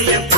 Oye,